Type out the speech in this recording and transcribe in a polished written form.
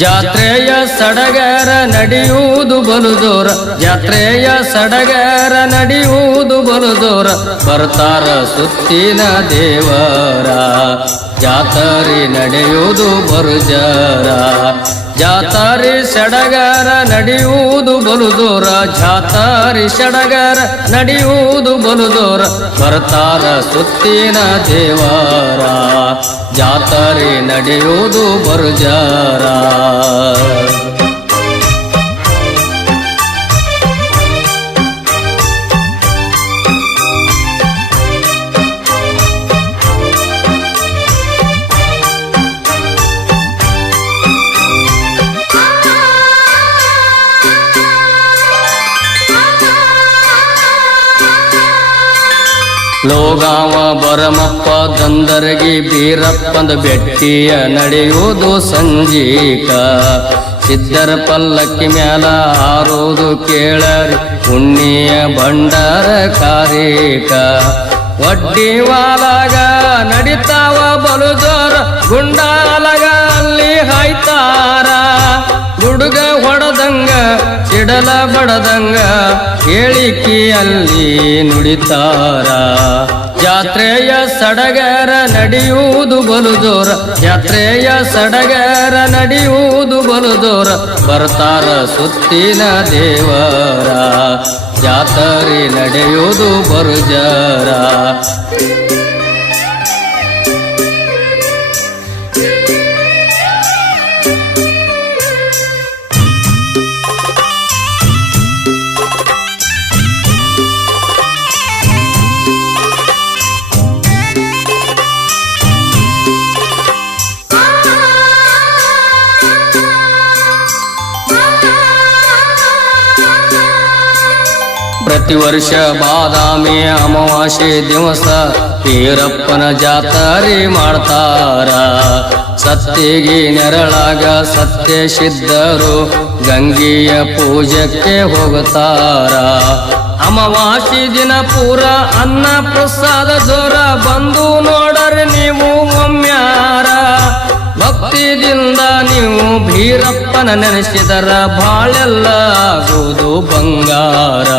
ಜಾತ್ರೆಯ ಸಡಗರ ನಡೆಯುವುದು ಬಲು ಜೋರ, ಜಾತ್ರೆಯ ಸಡಗರ ನಡೆಯುವುದು ಬಲು ಜೋರ. ಬರ್ತಾರ ಸುತ್ತಿನ ದೇವರ, ಜಾತರಿ ನಡೆಯುವುದು ಬಲು ಜರ. ಜಾತರಿ ಸಡಗರ ನಡೆಯುವುದು ಬಲು ಜೋರ, ಜಾತರಿ ಸಡಗರ ನಡೆಯುವುದು ಬಲು ಜೋರ. ಬರ್ತಾರ ಸುತ್ತಿನ ದೇವರ, ಜಾತರಿ ನಡೆಯುವುದು ಬಲು ಜರ. ಲೋಗಾವ ಬರಮಪ್ಪ ದಂದರಗಿ ಬೀರಪ್ಪಂದ ಬೆಟ್ಟಿಯ ನಡೆಯುವುದು ಸಂಜೀಕ. ಸಿದ್ಧರ ಪಲ್ಲಕ್ಕಿ ಮ್ಯಾಲ ಹಾರುವುದು ಕೇಳರಿ ಪುಣ್ಯ ಭಂಡಾರ ಕಾರಿಕ. ವಡ್ಡಿ ವಾಲಾಗ ನಡಿತಾವ ಬಲು ಜೋರ, ಗುಂಡಾಲಗ ಅಲ್ಲಿ ಹಾಯ್ತಾರ. ಗುಡುಗ ಹೊಡೆದಂಗ ಸಿಡಲ ಬಡದಂಗ ಹೇಳಿಕೆಯಲ್ಲಿ ನುಡಿತಾರ. ಜಾತ್ರೆಯ ಸಡಗರ ನಡೆಯುವುದು ಬಲು ಜೋರ, ಜಾತ್ರೆಯ ಸಡಗರ ನಡೆಯುವುದು ಬಲು ಜೋರ. ಬರ್ತಾರ ಸುತ್ತಿನ ದೇವರ, ಜಾತರಿ ನಡೆಯುವುದು ಬಲು ಜರ. ಪ್ರತಿ ವರ್ಷ ಬಾದಾಮಿ ಅಮಾವಾಸ್ಯೆ ದಿವಸ ವೀರಪ್ಪನ ಜಾತರಿ ಮಾಡ್ತಾರ. ಸತ್ತಿಗೆ ನೆರಳಾಗ ಸತ್ಯ ಸಿದ್ಧರು ಗಂಗೆಯ ಪೂಜಕ್ಕೆ ಹೋಗುತ್ತಾರ. ಅಮಾವಾಸ್ಯೆ ದಿನ ಪೂರ ಅನ್ನ ಪ್ರಸಾದ ಜೋರ, ಬಂದು ನೋಡರಿ ನೀವು ಒಮ್ಮ್ಯಾರ. ಭಕ್ತಿದಿಂದ ನೀವು ಭೀರಪ್ಪನ ನೆನೆಸಿದರ ಬಾಳೆಲ್ಲ ಆಗುವುದು ಬಂಗಾರ.